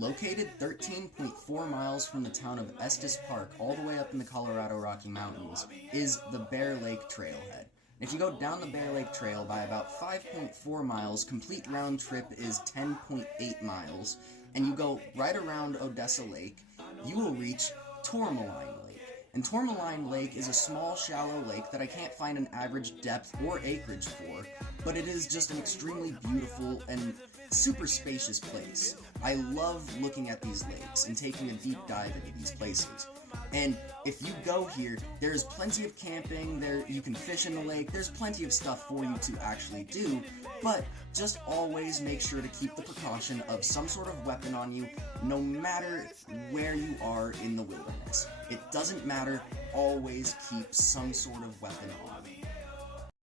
Located 13.4 miles from the town of Estes Park, all the way up in the Colorado Rocky Mountains, is the Bear Lake Trailhead. If you go down the Bear Lake Trail by about 5.4 miles, complete round trip is 10.8 miles, and you go right around Odessa Lake, you will reach Tourmaline Lake. And Tourmaline Lake is a small, shallow lake that I can't find an average depth or acreage for, but it is just an extremely beautiful and super spacious place. I love looking at these lakes and taking a deep dive into these places. And if you go here, there's plenty of camping, you can fish in the lake, there's plenty of stuff for you to actually do, but just always make sure to keep the precaution of some sort of weapon on you, no matter where you are in the wilderness. It doesn't matter, always keep some sort of weapon on.